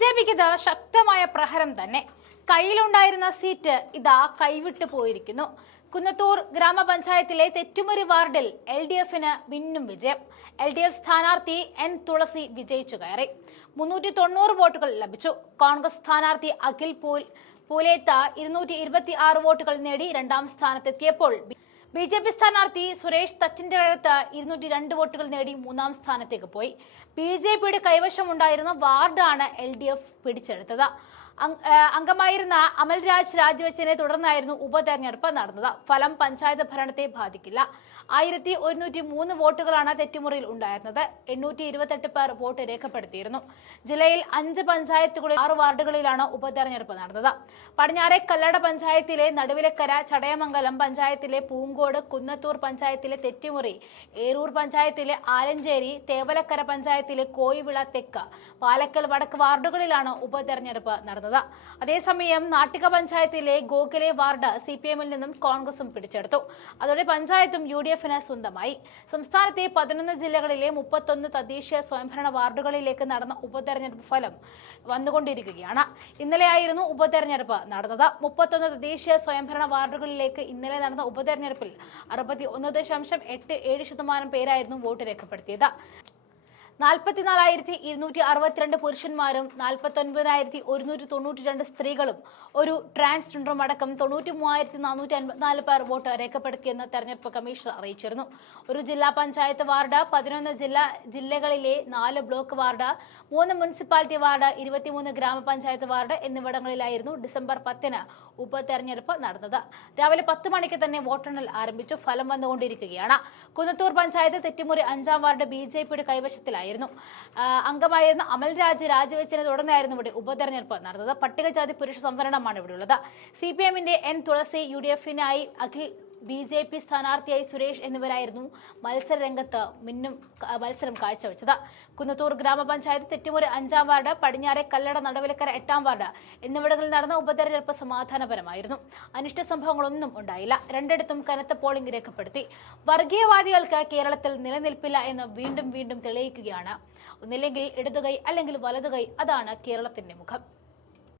J ഇത് ശക്തമായ പ്രഹരം തന്നെ. കയ്യിലുണ്ടായിരുന്ന സീറ്റ് ഇതാ കൈവിട്ടു പോയിരിക്കുന്നു. കുന്നത്തൂർ ഗ്രാമപഞ്ചായത്തിലെ തെറ്റുമുറി വാർഡിൽ എൽ ഡി എഫിന് മിന്നും വിജയം. എൽ ഡി എഫ് സ്ഥാനാർത്ഥി എൻ തുളസി വിജയിച്ചു കയറി. മുന്നൂറ്റി തൊണ്ണൂറ് വോട്ടുകൾ ലഭിച്ചു. കോൺഗ്രസ് സ്ഥാനാർത്ഥി അഖിൽ പൂലേത്ത ഇരുന്നൂറ്റി ഇരുപത്തി ആറ് വോട്ടുകൾ നേടി രണ്ടാം സ്ഥാനത്തെത്തിയപ്പോൾ ബി ജെ പി സ്ഥാനാർത്ഥി സുരേഷ് തച്ചിന്റെ അടുത്ത് ഇരുന്നൂറ്റി രണ്ട് വോട്ടുകൾ നേടി മൂന്നാം സ്ഥാനത്തേക്ക് പോയി. ബി ജെ പിയുടെ കൈവശമുണ്ടായിരുന്ന വാർഡാണ് എൽ ഡി എഫ് പിടിച്ചെടുത്തത്. അംഗമായിരുന്ന അമൽരാജ് രാജിവെച്ചതിനെ തുടർന്നായിരുന്നു ഉപതെരഞ്ഞെടുപ്പ് നടന്നത്. ഫലം പഞ്ചായത്ത് ഭരണത്തെ ബാധിക്കില്ല. ആയിരത്തി ഒരുന്നൂറ്റി മൂന്ന് വോട്ടുകളാണ് തെറ്റുമുറിയിൽ ഉണ്ടായിരുന്നത്. എണ്ണൂറ്റി ഇരുപത്തെട്ട് പേർ വോട്ട് രേഖപ്പെടുത്തിയിരുന്നു. ജില്ലയിൽ അഞ്ച് പഞ്ചായത്തുകളിൽ ആറ് വാർഡുകളിലാണ് ഉപതെരഞ്ഞെടുപ്പ് നടന്നത്. പടിഞ്ഞാറെ കല്ലട പഞ്ചായത്തിലെ നടുവിലക്കര ചടയമംഗലം പഞ്ചായത്തിലെ പൂങ്കോട് കുന്നത്തൂർ പഞ്ചായത്തിലെ തെറ്റിമുറി ഏരൂർ പഞ്ചായത്തിലെ ആലഞ്ചേരി തേവലക്കര പഞ്ചായത്തിലെ കോയിവിള തെക്ക പാലക്കൽ വടക്ക് വാർഡുകളിലാണ് ഉപതെരഞ്ഞെടുപ്പ് നടന്നത്. അതേസമയം നാട്ടിക പഞ്ചായത്തിലെ ഗോഖലെ വാർഡ് സി പി എമ്മിൽ നിന്നും കോൺഗ്രസും പിടിച്ചെടുത്തു. അതോടെ പഞ്ചായത്തും യു ഡി എഫിന് സ്വന്തമായി. സംസ്ഥാനത്തെ പതിനൊന്ന് ജില്ലകളിലെ മുപ്പത്തൊന്ന് തദ്ദേശീയ സ്വയംഭരണ വാർഡുകളിലേക്ക് നടന്ന ഉപതെരഞ്ഞെടുപ്പ് ഫലം വന്നുകൊണ്ടിരിക്കുകയാണ്. ഇന്നലെയായിരുന്നു ഉപതെരഞ്ഞെടുപ്പ് നടന്നത്. മുപ്പത്തൊന്ന് തദ്ദേശീയ സ്വയംഭരണ വാർഡുകളിലേക്ക് ഇന്നലെ നടന്ന ഉപതെരഞ്ഞെടുപ്പിൽ അറുപത്തി ഒന്ന് ദശാംശം എട്ട് ഏഴ് ശതമാനം പേരായിരുന്നു വോട്ട് രേഖപ്പെടുത്തിയത്. നാൽപ്പത്തിനാലായിരത്തി ഇരുന്നൂറ്റി അറുപത്തിരണ്ട് പുരുഷന്മാരും നാൽപ്പത്തി ഒൻപതിനായിരത്തി ഒരുന്നൂറ്റി തൊണ്ണൂറ്റി രണ്ട് സ്ത്രീകളും ഒരു ട്രാൻസ്ജെൻഡറും അടക്കം തൊണ്ണൂറ്റി മൂവായിരത്തി നാനൂറ്റി അൻപത്തിനാല് പേർ വോട്ട് രേഖപ്പെടുത്തിയെന്ന് തെരഞ്ഞെടുപ്പ് കമ്മീഷണർ അറിയിച്ചിരുന്നു. ഒരു ജില്ലാ പഞ്ചായത്ത് വാർഡ് പതിനൊന്ന് ജില്ലാ ജില്ലകളിലെ നാല് ബ്ലോക്ക് വാർഡ് മൂന്ന് മുനിസിപ്പാലിറ്റി വാർഡ് ഇരുപത്തിമൂന്ന് ഗ്രാമപഞ്ചായത്ത് വാർഡ് എന്നിവിടങ്ങളിലായിരുന്നു ഡിസംബർ പത്തിന് ഉപതെരഞ്ഞെടുപ്പ് നടന്നത്. രാവിലെ പത്ത് മണിക്ക് തന്നെ വോട്ടെണ്ണൽ ആരംഭിച്ചു. ഫലം വന്നുകൊണ്ടിരിക്കുകയാണ്. കുന്നത്തൂർ പഞ്ചായത്ത് തെറ്റിമുറി അഞ്ചാം വാർഡ് ബി ജെ പിയുടെ കൈവശത്തിലായിരുന്നു ആ, അംഗമായിരുന്ന അമൽ രാജ് രാജിവെച്ചതിനെ തുടർന്നായിരുന്നു ഇവിടെ ഉപതെരഞ്ഞെടുപ്പ് നടന്നത്. പട്ടികജാതി പുരുഷ സംവരണമാണ് ഇവിടെയുള്ളത് സി പി എമ്മിന്റെ എൻ തുളസി യു ഡി എഫിനായി അഖിൽ ബി ജെ പി സ്ഥാനാർത്ഥിയായി സുരേഷ് എന്നിവരായിരുന്നു മത്സര രംഗത്ത് മിന്നും മത്സരം കാഴ്ചവെച്ചത്. കുന്നത്തൂർ ഗ്രാമപഞ്ചായത്ത് തെറ്റുമുറി അഞ്ചാം വാർഡ് പടിഞ്ഞാറെ കല്ലട നടവിലക്കര എട്ടാം വാർഡ് എന്നിവിടങ്ങളിൽ നടന്ന ഉപതെരഞ്ഞെടുപ്പ് സമാധാനപരമായിരുന്നു. അനിഷ്ട സംഭവങ്ങളൊന്നും ഉണ്ടായില്ല. രണ്ടിടത്തും കനത്ത പോളിംഗ് രേഖപ്പെടുത്തി. വർഗീയവാദികൾക്ക് കേരളത്തിൽ നിലനിൽപ്പില്ല എന്ന് വീണ്ടും വീണ്ടും തെളിയിക്കുകയാണ്. ഒന്നില്ലെങ്കിൽ ഇടതുകൈ അല്ലെങ്കിൽ വലതുകൈ അതാണ് കേരളത്തിന്റെ മുഖം.